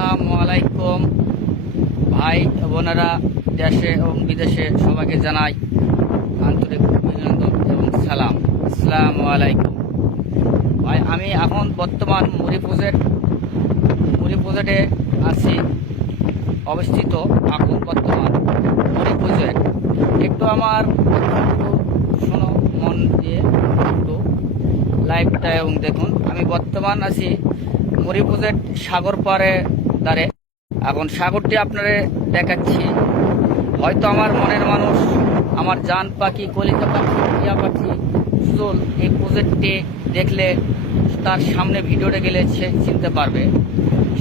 আসসালামু আলাইকুম ভাই বোনেরা, দেশে এবং বিদেশে সবাইকে জানাই আন্তরিক অভিনন্দন এবং সালাম। আসসালামু আলাইকুম ভাই। আমি এখন বর্তমান মুড়ি প্রজেক্টে আছি অবস্থিত। এখন বর্তমান মুড়ি প্রজেক্ট একটু আমার শোনো মন দিয়ে একটু লাইভটা এবং দেখুন। আমি বর্তমান আছি মুড়ি প্রজেক্ট সাগর পাড়ে দাঁড়ে। এখন সাগরটি আপনারে দেখাচ্ছি। হয়তো আমার মনের মানুষ, আমার জান পাখি, কলিজা পাখি, টিয়া পাখি সুজল এই প্রজেক্টটি দেখলে, তার সামনে ভিডিওটা গেলে সে চিনতে পারবে।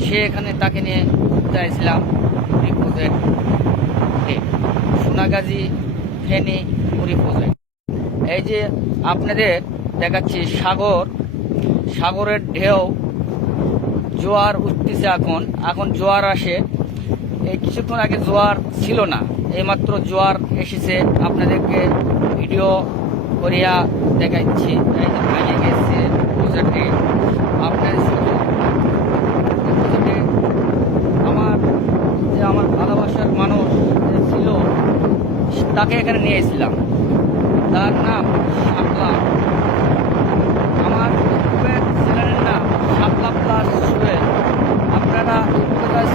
সে এখানে তাকে নিয়ে ঘুরতে আসছিলাম মুড়ি প্রজেক্টে, সোনাগাজী ফেনী মুড়ি প্রজেক্ট। এই যে আপনাদের দেখাচ্ছি সাগরের ঢেউ, জোয়ার উঠতেছে। এখন জোয়ার আসে। এই কিছুক্ষণ আগে জোয়ার ছিল না, এইমাত্র জোয়ার এসেছে। আপনাদেরকে ভিডিও করিয়া দেখাচ্ছি। এই যে ভেঙে গেছে প্রজেক্টে। আপনার শুধু আমার ভালোবাসার মানুষ ছিল, তাকে এখানে নিয়ে এসেছিলাম। তার নাম শাপলা। আমার ছেলের নাম শাপলা প্লাস সোহেল। আপনারা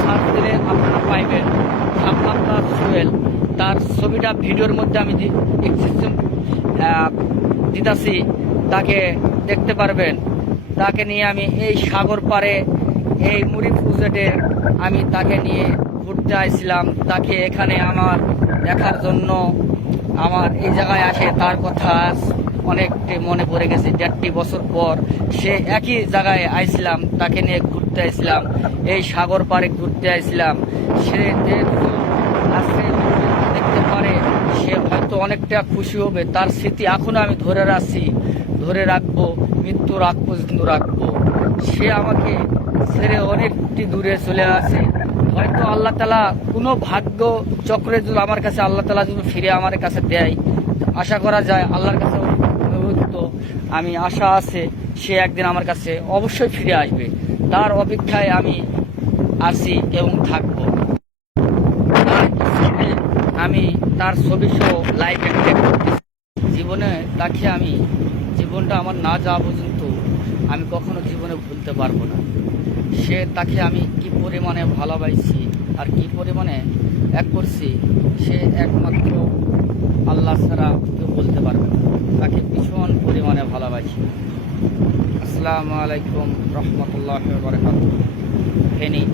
সার্চ দিলে আপনারা পাইবেন শাপলা প্লাস সোহেল। তার ছবিটা ভিডিওর মধ্যে আমি দিতাছি, তাকে দেখতে পারবেন। তাকে নিয়ে আমি এই সাগর পাড়ে এই মুড়ি প্রজেক্টে আমি তাকে নিয়ে ঘুরতে আসছিলাম। তাকে এখানে আমার দেখার জন্য আমার এই জায়গায় আসে, তার কথা অনেকটি মনে পড়ে গেছে। 1.5 বছর পর সে একই জায়গায় আইছিলাম, তাকে নিয়ে ঘুরতে আসছিলাম, এই সাগর পাড়ে ঘুরতে আসছিলাম। সে যেহেতু আজকে দেখতে পারে, সে হয়তো অনেকটা খুশি হবে। তার স্মৃতি এখনো আমি ধরে রাখবো, মৃত্যুর আগ পর্যন্ত রাখবো। সে আমাকে ছেড়ে অনেকটি দূরে চলে আসে। হয়তো আল্লাহ তালা কোনো ভাগ্য চক্রে যদি আমার কাছে আল্লাহ তালা যদি ফিরে আমার কাছে দেয়, আশা করা যায় আল্লাহর কাছে আমি আশা আছে সে একদিন আমার কাছে অবশ্যই ফিরে আসবে। তার অপেক্ষায় আমি আছি এবং থাকব। আমি তার ছবি সহ লাইভে জীবনে তাকে জীবনটা আমার না যাওয়া পর্যন্ত আমি কখনো জীবনে ভুলতে পারবো না। তাকে আমি কি পরিমাণে ভালোবাসি আর কি পরিমাণে এক করছি, সে একমাত্র আল্লাহ ছাড়া কেউ বলতে পারবে না। তাকে ভীষণ পরিমাণে ভালোবাসি। আসসালামু আলাইকুম রহমতুল্লাহ বারাকাতুহু। ফেনী।